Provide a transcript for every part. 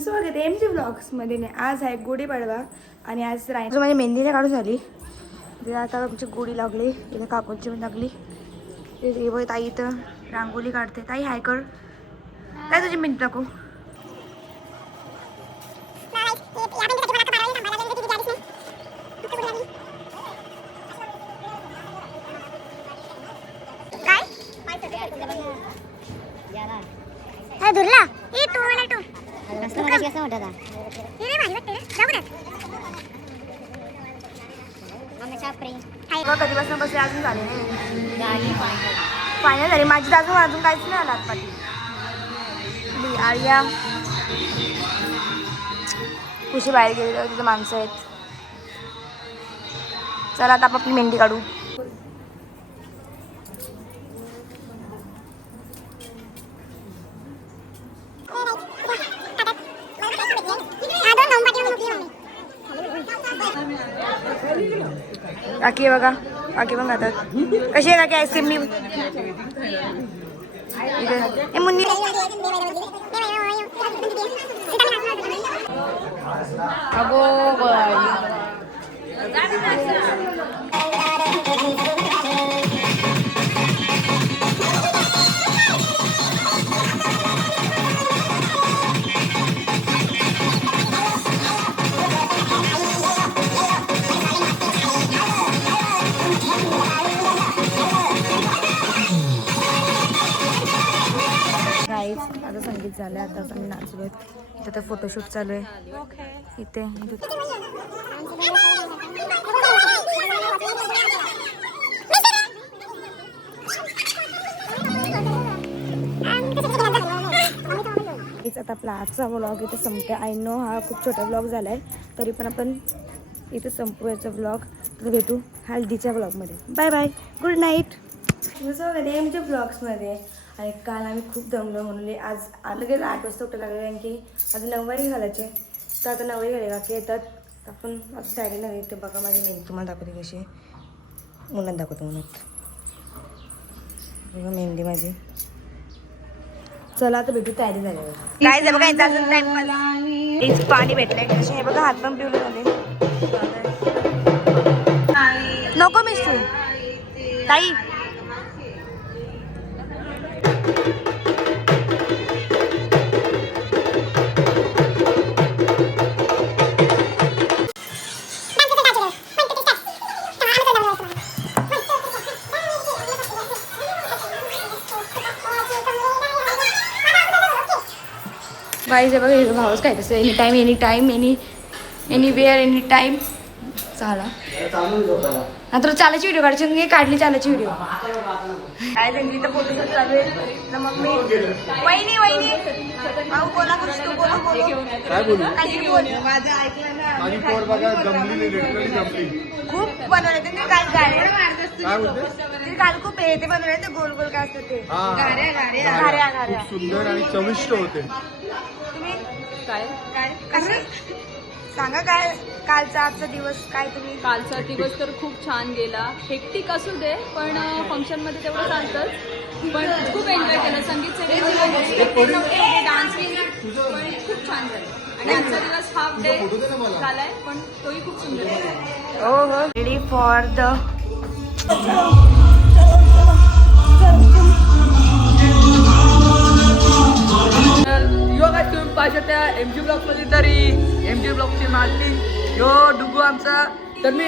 स्वागत आहे MG ब्लॉग्समध्ये. आज आहे गुढीपाडवा आणि आज राणी माझी मेहंदीने काढून झाली. आता आमची गुढी लागली, इथे काकूंची पण लागली. ते ताई इथं रांगोळी काढते. ताई हाय कर, काय तुझी मेहंदी टाकू? धुरला ए टू वाला टू कसं मगाशी कसं वाटत आहे रे भारी वाटते रे जाऊ दे आमच्या प्रेम बघा कधीपासून बसले अजून झाले नाही. फायनल झाली माझी अजून काहीच नाही आला आतमध्ये. आर्या खुशी बाहेर गेली, तिथे माणसं आहेत. चला आता आपण आपली मेहंदी काढू. काकी बघा, काकी पण खातात. कशी आहे काकी आईस्क्रीम? मी मुन्नी अगो आता संगीत झालं. आता आम्ही नाचलो आहेत. इथं फोटोशूट चालू आहे. इथे आता आपला आजचा व्लॉग इथे संपते. आय नो हा खूप छोटा व्लॉग झाला आहे, तरी पण आपण इथे संपू याचा व्लॉग. तर भेटू हल्दीच्या व्लॉगमध्ये. Bye bye, good night. MG ब्लॉग्समध्ये. आणि काल आम्ही खूप दमलो म्हणून आज लगेच 8 वाजता उठायला लागले, कारण की आज नऊवारी घालायचे. तर आता नऊवारी घाले बाकी येतात. आपण आता तयारी नाही. ते बघा माझी मेहंदी तुम्हाला दाखवते कशी उन्हात दाखवतो. उन्हात बघा मेहंदी माझी. चला आता भेटू तयारी झाल्यावर. काय बघा पाणी भेटलंय कसे हे बघा, हात पण पिवले झाले. नको मिस्टू ताई. बाईज बघा हे भावच काय तसं any time anywhere any time. चाला नंतर चालायची व्हिडिओ काढची, काढली चालायची व्हिडिओ. काय त्यांची इथं फोटोशूट चालू आहे. तर मग मी वहिनी भाऊ बोला कुछ तू बोल. माझं ऐकलं ना खूप बनवले ते काल गाड्या काल खूप हे ते बनवले ते गोल गोल काय असतं ते घाऱ्या सुंदर आणि चविष्ट होते. तुम्ही काय कसं सांगा काय कालचा आजचा दिवस काय? तुम्ही कालचा दिवस तर खूप छान गेला. हेक्टिक असू दे पण फंक्शन मध्ये तेवढं चालतंच. पण खूप एन्जॉय केलं. संगीत डान्स केली पण खूप छान झालं. आणि आजचा दिवस हाफ डे झालाय पण तोही खूप सुंदर झाला. हो रेडी फॉर द तुम्ही पाहिजे त्या MG ब्लॉग मध्ये. तरी MG ब्लॉगची मालकी यो डुगू आमचा. तर मी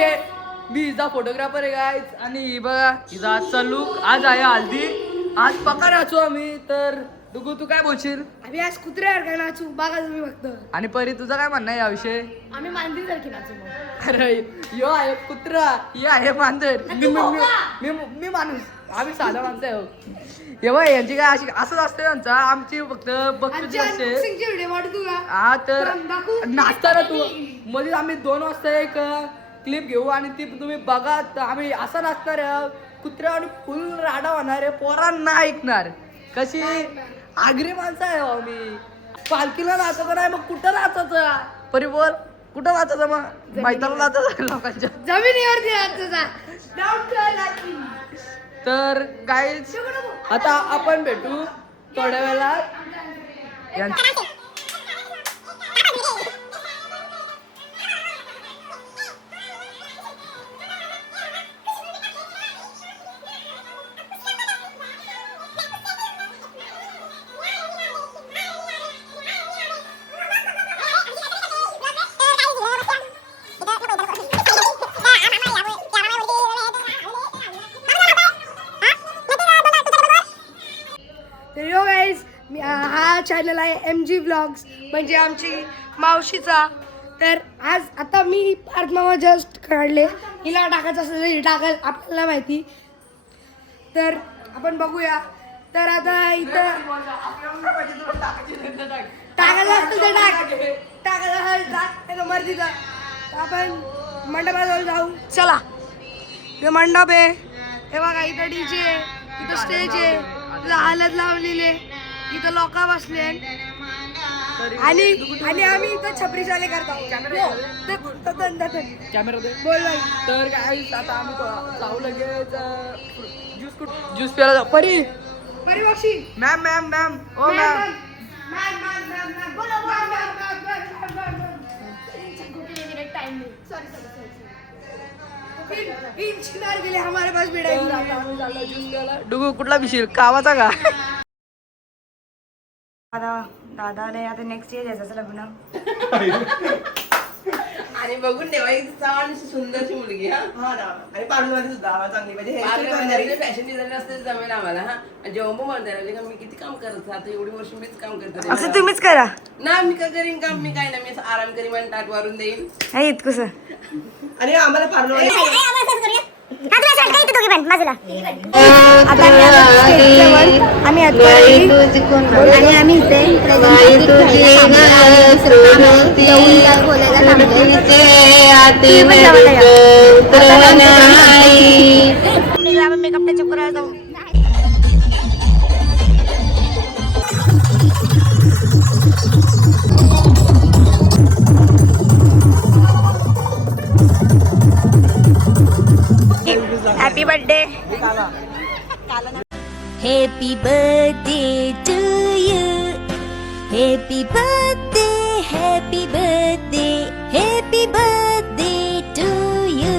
हिचा फोटोग्राफर आहे गाईज. आणि बघा हिचा आजचा लुक. आज आहे हल्दी, आज पका नाचू आम्ही. तर डुगू तू काय बोलशील? आम्ही आज कुत्र्यासारखा नाचू बघा तुम्ही फक्त. आणि परी तुझं काय म्हणणं आहे याविषयी? आम्ही मांजरीसारखी नाचू. अरे यो आहे कुत्रा, हे आहे मांजर, मी माणूस. आम्ही साधा माणसं आहे. तेव्हा यांची काय अशी असंच असते यांचा. आमची फक्त बघतो असते. हा तर नाचताना तू मध्ये आम्ही 2 वाजता एक क्लिप घेऊ आणि ती तुम्ही बघा. आम्ही असं नाचणार आहे कुत्र्या आणि फुल राडा होणार आहे. पोरांना ऐकणार. कशी आगरी माणसं आहे आम्ही. पालखीला नाचत नाही मग कुठं नाचायचं? परिबोल कुठं नाचायचं? मग मैदानाला नाचायचं लोकांच्या जमिनीवरती नाचायचा. तर गाईज आता आपण भेटू थोड्या वेळात. हॅलो गाईज, हा चॅनल आहे MG व्लॉग्स, म्हणजे आमची मावशीचा. तर आज आता मी पार्कमामा जस्ट काढले, हिला टाकायचं असलं तरी टाकाय आपल्याला माहिती. तर आपण बघूया. तर आता इथं टाकायचं असतं तर टाकायचं असेल टाक मर्जीचा. आपण मंडपाजवळ जाऊ. चला, हे मंडप आहे. हे बघा, इथं DJ आहे, इथं स्टेज आहे, इथं हळद लावलेली आहे, इथं लोक बसले आणि आम्ही इथं छपरी चाले करतो. कॅमेरा दे. बोल बाई. तर काय आता आम्ही जाऊ लगेच ज्यूस प्यायला जाऊ. परी परिबक्षी मॅम मॅम मॅम ओ मॅम. हमारे पास भिडाई. डुगू कुठला पिशील, कावाचा का? दादाने आता नेक्स्ट इयर यायचं लग्न. आणि बघून ठेवायची छान सुंदरशी मुलगी हा ना. आणि पार्लरमध्ये सुद्धा आम्हाला चांगली म्हणजे फॅशन डिझायनर असते जमेल आम्हाला हा. जेव्हा पण म्हणते ना का मी किती काम करत आता एवढी वर्ष मीच काम करते. असं तुम्हीच करा ना, मी का करीन काम, मी काय ना, मी असं आराम करीन आणि ताट वारून देईन. नाही इतकंच. आणि आम्हाला पार्लर आता आम्ही आणि आम्ही इथे मेकअप टचअप करायला जाऊ. Happy birthday. Happy birthday to you. Happy birthday, happy birthday, happy birthday to you.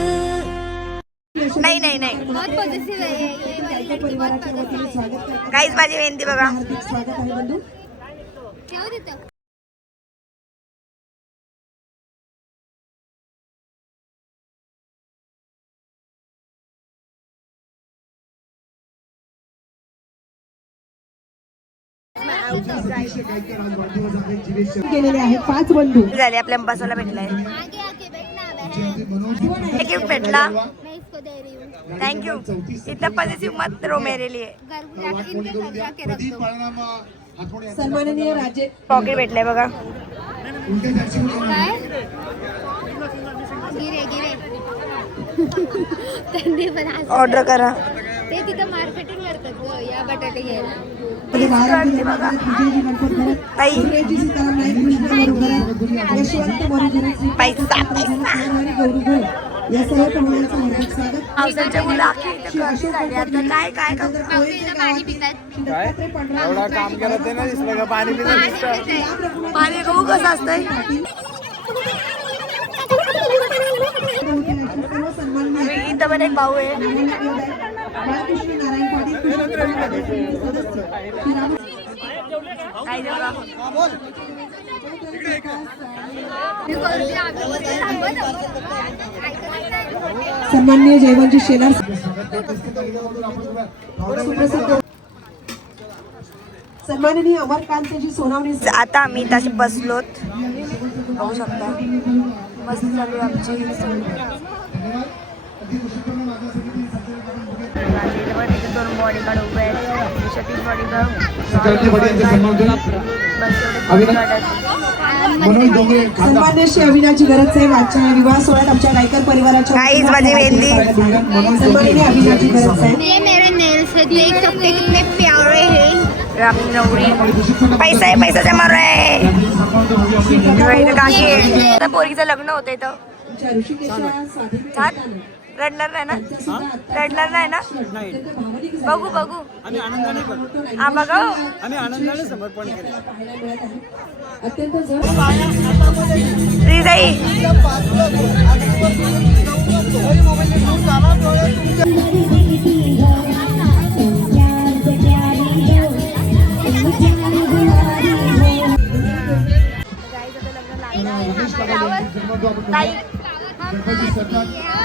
नाही नाही नाही बहुत पॉझिटिव्ह आहे ये वाली लड़की बहुत पॉझिटिव्ह आहे. काहीच माझी मेहंदी बघा. ठेव तिथं. गेलेले आहेत 5 बंधू. झाले आपल्या बसायला भेटलाय. आगे आके बैठना बहन. एक गिफ्ट भेटला. मैं इसको दे रही हूँ. Thank you. इतना पॉजिटिव मत रो मेरे लिए. घर जाके इनके घर जाके रख दो. सन्माननीय राजे पॉकेट भेटलंय बघा. काय गिरे गिरे त्यांनी पण असं- ऑर्डर करा. ते तिथं मार्केटिंग करतात ग या बटाटे घ्यायला. ताई सीताराम नाईक कृष्ण यशवंत मोरे पैसा या सर्व पाहुण्यांचं हार्दिक स्वागत. पावसाच्या मुलं अख्खी इथं गर्दी झाली. आता काय काय काम पाणी पितात. एवढा काम केलं ते नाही दिसलं का? पाणी पिलं दिसतं. पाणी गहू कसं असतंय. सर्व सन्माननीय इथं पण एक भाऊ आहे. बाळकृष्ण नारायण पाटील सदस्य श्रीराम काय देऊ का? सन्माननीय जयवंती शेलार सन्माननीय अमरकांतजी सोनावणे आता आम्ही तसे बसलोत. बघू शकता मस्त चालू आहे आमची दोन बॉडी कार्ड उभे आहेत. सतीश बॉडी सन्मान्य श्री अविनाची गरज साहेब आजच्या विवाह सोहळ्यात आमच्या गायकर परिवाराच्या काहीच माझी मेहंदी. सन्माननीय अविनाची गरज साहेब ये मेरे नेल्स है, देख सकते हैं कितने प्यारे हैं. आपली नवरी पैसा आहे, पैसा जमा आहे. इथं काकी आहे. आता पोरगीचं लग्न होतं इथं. छान. रडणार नाही ना? रडणार नाही ना? बघू बघू हा बघा. आणि आनंदाने समर्पण केलं. अत्यंत श्रीजाई ताई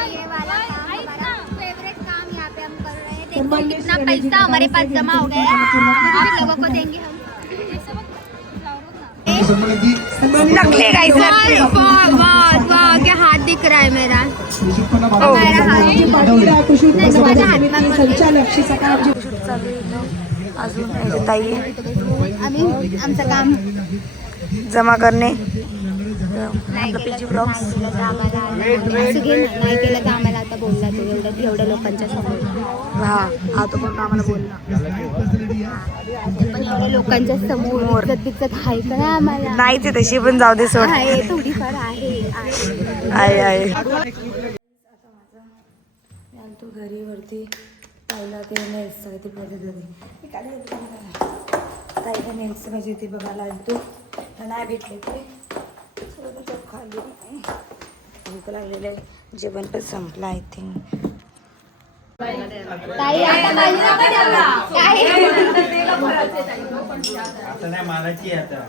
ये वाला काम हमारा फेवरेट काम यहाँ पे हम कर रहे हैं. सन्माननीय कितना पैसा हमारे पास जमा हो गया है आप लोगों को देंगे हम नकली वाह क्या हाथ दिख रहा है मेरा कृषी उत्पन्न बाजार समिती संचालक श्री सकाराम चालू आहे. अजून याची ताई आम्ही आमचं काम जमा करणे नाही आपलं केलं PG तर Vlogs. असं घे ना, नाही केलं तर आम्हाला आता बोलला तो एवढ्या लोकांच्या समोर हा तो पण आम्हाला बोलला. पण एवढ्या लोकांच्या समोर इज्जत आहे का ना आम्हाला नाही ते तशी पण जाऊ दे सोड. आहे थोडीफार आहे तू घरी वरती पाहिला ते नेल्सचं ते बघत होती काही का नेल्सचं पाहिजे ते बघायला आलतो नाही भेटले ते खाली भूक लागलेलं आहे. जेवण पण संपलं आय थिंक. ताई आता माझी नका द्यायला. काय आता नाही मानायची आता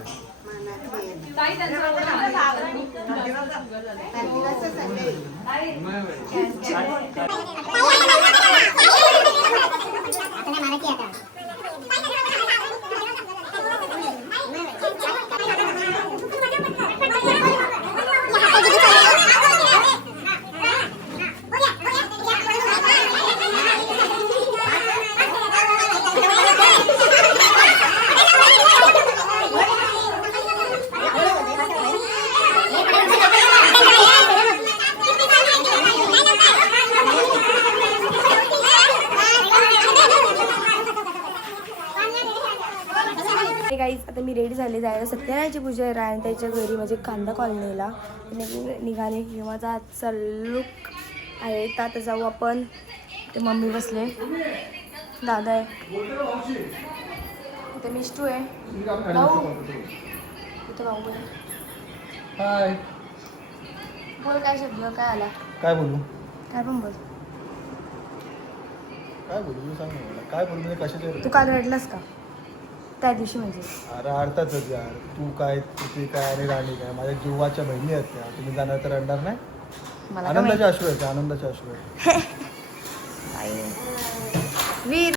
गाईज आता मी रेडी झाले जायला सत्यनारायणची पूजा आहे रायंताईच्या घरी म्हणजे कांदा कॉलनीला निघाले की माझा आजचा लुक आहे. तर आता जाऊ आपण. ते मम्मी बसले दादा आहे इथे मिष्टू आहे भाऊ इथे भाऊ आहे. हाय बोल काय शब्द काय आला काय बोलू काय पण बोल. काय बोलू मी सांग ना मला. काय बोलू म्हणजे कशाच्या तू काल रडलास का त्या दिवशी म्हणजे अरे अर्थातच यार तू काय तुझी काय आणि राणी काय माझ्या जीवाच्या बहिणी आहेत त्या तुम्ही जाणार तर रडणार नाही. मला आनंदाचे अश्रू आहेत आनंदाचे अश्रू आहेत वीर